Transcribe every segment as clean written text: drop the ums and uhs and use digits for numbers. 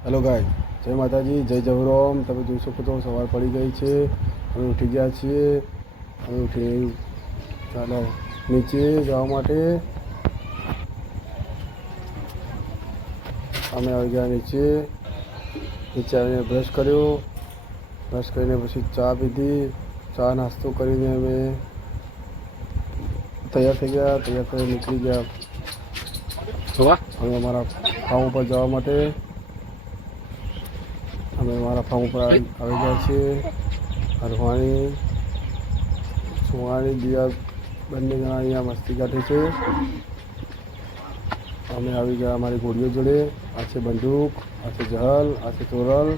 Hello ગાય, જય માતાજી, જય જવરોમ. તમે જોઈ શકો તો સવાર પડી ગઈ છે. અમે ઉઠી ગયા છીએ. અમે ઉઠી ચાલો નીચે જવા માટે. અમે આવી ગયા નીચે આવીને બ્રશ કર્યો. બ્રશ કરીને પછી ચા પીધી. ચા નાસ્તો કરીને અમે તૈયાર થઈ ગયા. તૈયાર થઈને નીકળી ગયા અમે અમારા ફાર્મ ઉપર જવા માટે. અમે અમારા ફાર્મ ઉપર આવી ગયા છીએ. હરવાની સુહાની દિયા બંને જણા અહીંયા મસ્તી કાઢે છે. અમે આવી ગયા અમારી ઘોડીઓ જોડે. આ છે બંદૂક, આ છે જહલ, આ છે ચોરલ.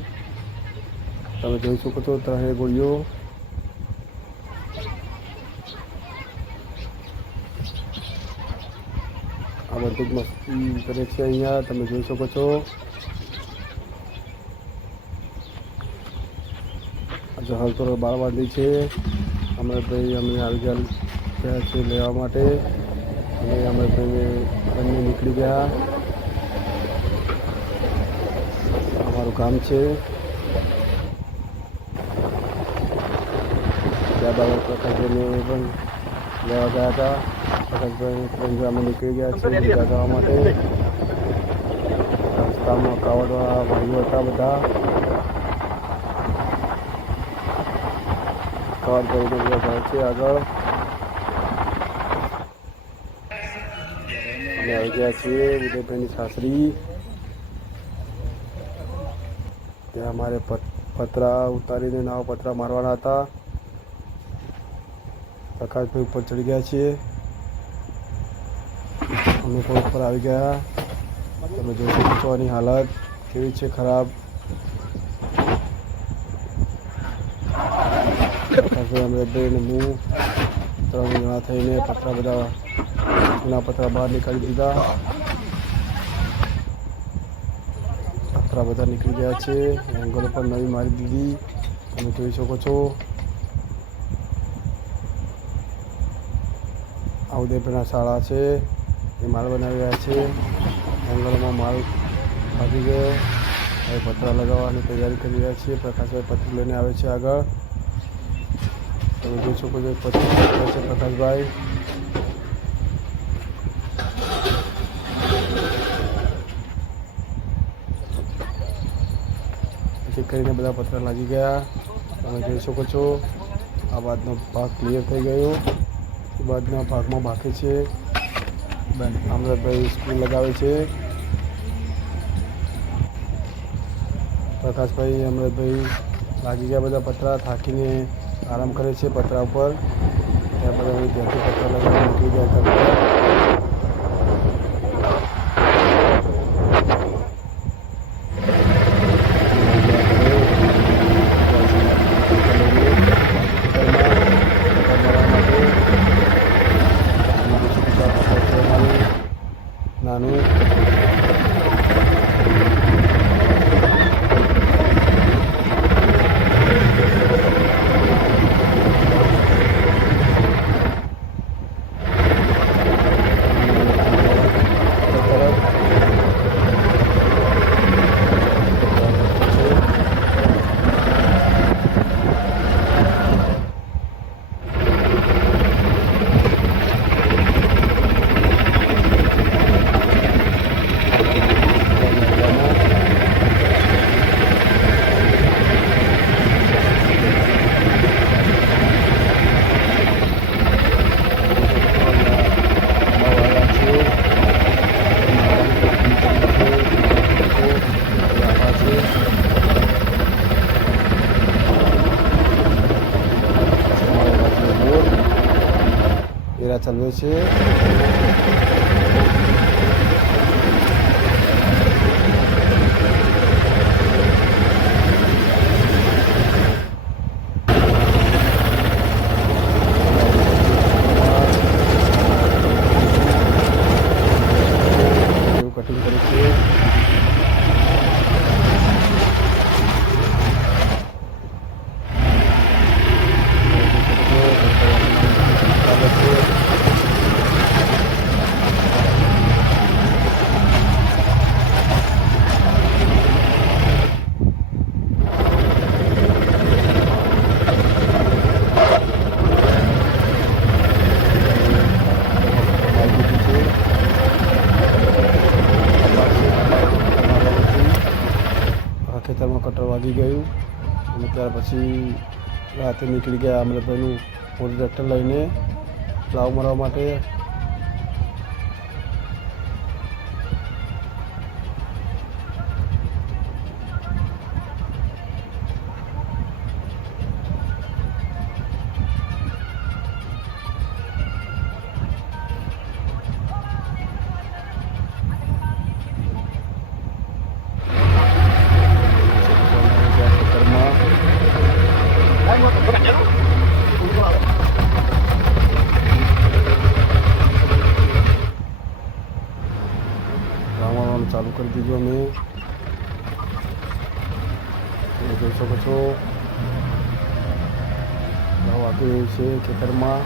તમે જોઈ શકો છો ત્રણેય ઘોડીઓ. આ બંદૂક મસ્તી કરે છે અહીંયા તમે જોઈ શકો છો. જહલ તો બાળ બાંધી છે. અમે ભાઈ અમે આવી ગયા છે લેવા માટે. અને અમે ભાઈ બંને નીકળી ગયા. અમારું કામ છે. ત્યાં બાબા પ્રકાશભાઈને પણ લેવા ગયા હતા. પ્રકાશભાઈ અમે નીકળી ગયા છીએ બીજા જવા માટે. રસ્તામાં કાવડવાળા ભાઈઓ હતા બધા. કવર કરીને બધા જાય છે આગળ. અમે આવી ગયા છીએ ઉદયભાઈની સાસરી. ત્યાં અમારે પતરા ઉતારીને નવા પતરા મારવાના હતા. પ્રકાશભાઈ ઉપર ચડી ગયા છીએ. અમે પણ ઉપર આવી ગયા. તમે જોઈ શકો છો આની હાલત કેવી છે, ખરાબ. અમરેશભાઈ અને હું ત્રણ જણા થઈને પતરા બધા જૂના પતરા બહાર નીકાળી દીધા. પતરા બધા નીકળી ગયા છે. એંગલો પણ નવી મારી દીધી તમે જોઈ શકો છો. આ ઉદયભાઈના શાળા છે, એ માલ બનાવી રહ્યા છે. એંગલોમાં માલ ભાગી ગયો. હવે પતરા લગાવવાની તૈયારી કરી રહ્યા છીએ. પ્રકાશભાઈ પતરું લઈને આવે છે આગળ. તમે જોઈ શકો છો પતરું છે પ્રકાશભાઈ. એક કરીને બધા પતરા લાગી ગયા. તમે જોઈ શકો છો આ બાદનો ભાગ ક્લિયર થઈ ગયો. એ બાદના ભાગમાં બાકી છે. અમરતભાઈ સ્કૂલ લગાવે છે. પ્રકાશભાઈ અમરતભાઈ લાગી ગયા બધા પતરા. થાકીને આરામ કરે છે પતરા ઉપર. ત્યાં બધા ત્યાંથી પતરા લગાવી નીકળી ગયા હતા. નાનું ચાલવે છે. કટિંગ કરે છે. ખેતરમાં કટર વાગી ગયું અને ત્યાર પછી રાતે નીકળી ગયા અમૃતભાઈનું મોટું ટ્રેક્ટર લઈને પ્લાવ મારવા માટે. રાવણવાનું ચાલુ કરી દીધું અમે. તમે જોઈ શકો છો વાગી રહ્યું છે ખેતરમાં.